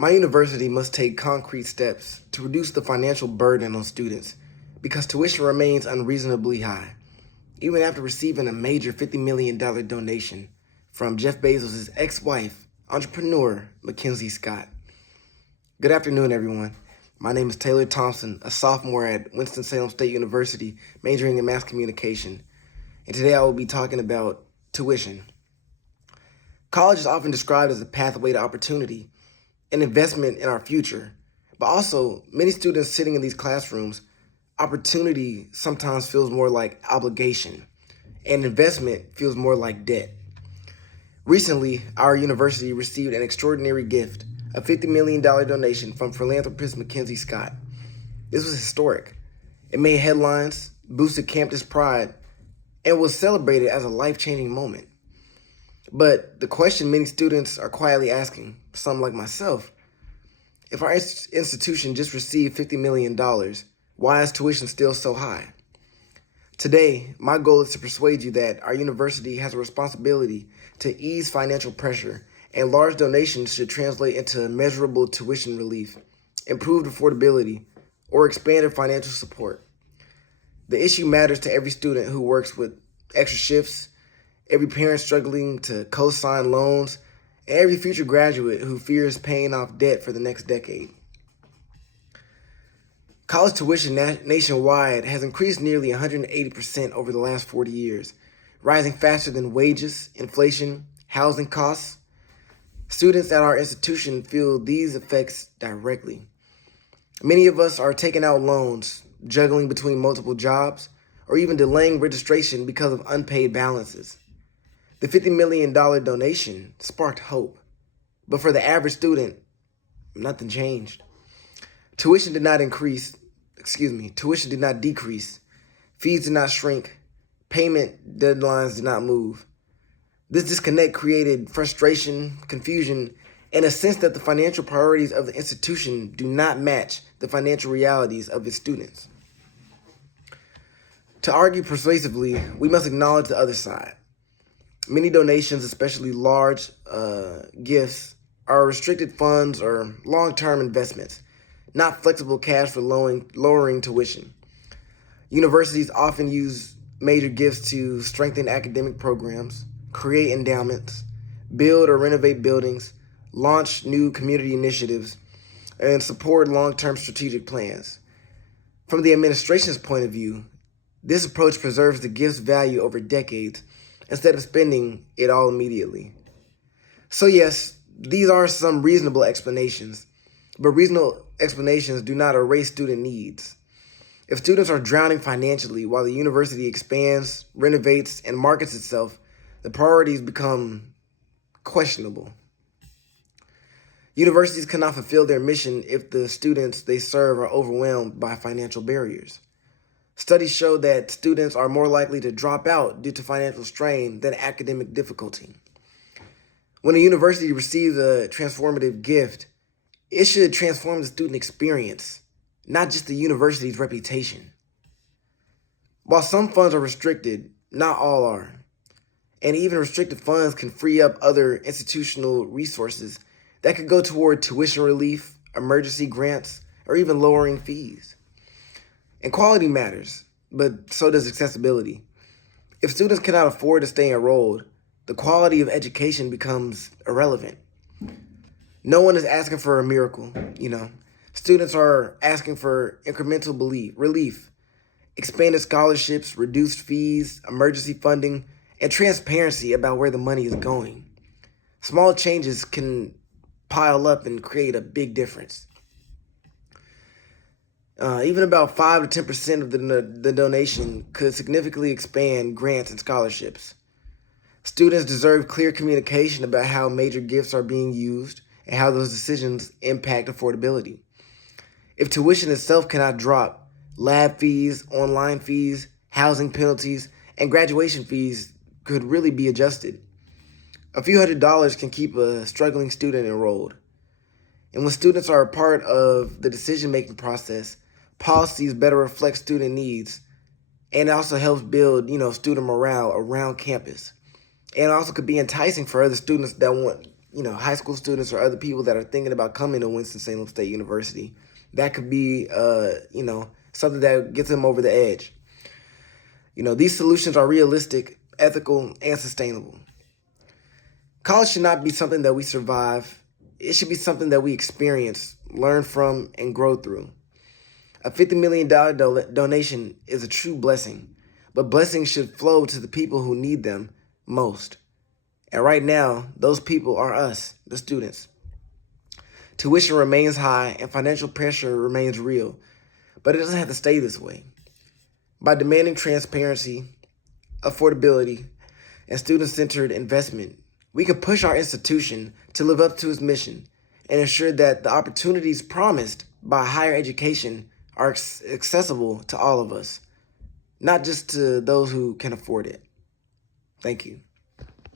My university must take concrete steps to reduce the financial burden on students because tuition remains unreasonably high, even after receiving a major $50 million donation from Jeff Bezos' ex-wife, entrepreneur Mackenzie Scott. Good afternoon, everyone. My name is Taylor Thompson, a sophomore at Winston-Salem State University, majoring in mass communication. And today I will be talking about tuition. College is often described as a pathway to opportunity, an investment in our future. But also, many students sitting in these classrooms, opportunity sometimes feels more like obligation, and investment feels more like debt. Recently, our university received an extraordinary gift, a $50 million donation from philanthropist Mackenzie Scott. This was historic. It made headlines, boosted campus pride, and was celebrated as a life-changing moment. But the question many students are quietly asking, some like myself, if our institution just received $50 million, why is tuition still so high? Today, my goal is to persuade you that our university has a responsibility to ease financial pressure, and large donations should translate into measurable tuition relief, improved affordability, or expanded financial support. The issue matters to every student who works with extra shifts, every parent struggling to co-sign loans, and every future graduate who fears paying off debt for the next decade. College tuition nationwide has increased nearly 180% over the last 40 years, rising faster than wages, inflation, housing costs. Students at our institution feel these effects directly. Many of us are taking out loans, juggling between multiple jobs, or even delaying registration because of unpaid balances. The $50 million donation sparked hope, but for the average student, nothing changed. Tuition did not decrease, fees did not shrink, payment deadlines did not move. This disconnect created frustration, confusion, and a sense that the financial priorities of the institution do not match the financial realities of its students. To argue persuasively, we must acknowledge the other side. Many donations, especially large gifts, are restricted funds or long-term investments, not flexible cash for lowering tuition. Universities often use major gifts to strengthen academic programs, create endowments, build or renovate buildings, launch new community initiatives, and support long-term strategic plans. From the administration's point of view, this approach preserves the gift's value over decades instead of spending it all immediately. So yes, these are some reasonable explanations, but reasonable explanations do not erase student needs. If students are drowning financially while the university expands, renovates, and markets itself, the priorities become questionable. Universities cannot fulfill their mission if the students they serve are overwhelmed by financial barriers. Studies show that students are more likely to drop out due to financial strain than academic difficulty. When a university receives a transformative gift, it should transform the student experience, not just the university's reputation. While some funds are restricted, not all are. And even restricted funds can free up other institutional resources that could go toward tuition relief, emergency grants, or even lowering fees. And quality matters, but so does accessibility. If students cannot afford to stay enrolled, the quality of education becomes irrelevant. No one is asking for a miracle, Students are asking for incremental relief, expanded scholarships, reduced fees, emergency funding, and transparency about where the money is going. Small changes can pile up and create a big difference. Even about 5 to 10% of the donation could significantly expand grants and scholarships. Students deserve clear communication about how major gifts are being used and how those decisions impact affordability. If tuition itself cannot drop, lab fees, online fees, housing penalties, and graduation fees could really be adjusted. A few $100s can keep a struggling student enrolled. And when students are a part of the decision-making process, policies better reflect student needs, and it also helps build, student morale around campus. And it also could be enticing for other students that want high school students or other people that are thinking about coming to Winston-Salem State University. That could be, something that gets them over the edge. These solutions are realistic, ethical, and sustainable. College should not be something that we survive. It should be something that we experience, learn from, and grow through. A $50 million donation is a true blessing, but blessings should flow to the people who need them most. And right now, those people are us, the students. Tuition remains high and financial pressure remains real, but it doesn't have to stay this way. By demanding transparency, affordability, and student-centered investment, we can push our institution to live up to its mission and ensure that the opportunities promised by higher education are accessible to all of us, not just to those who can afford it. Thank you.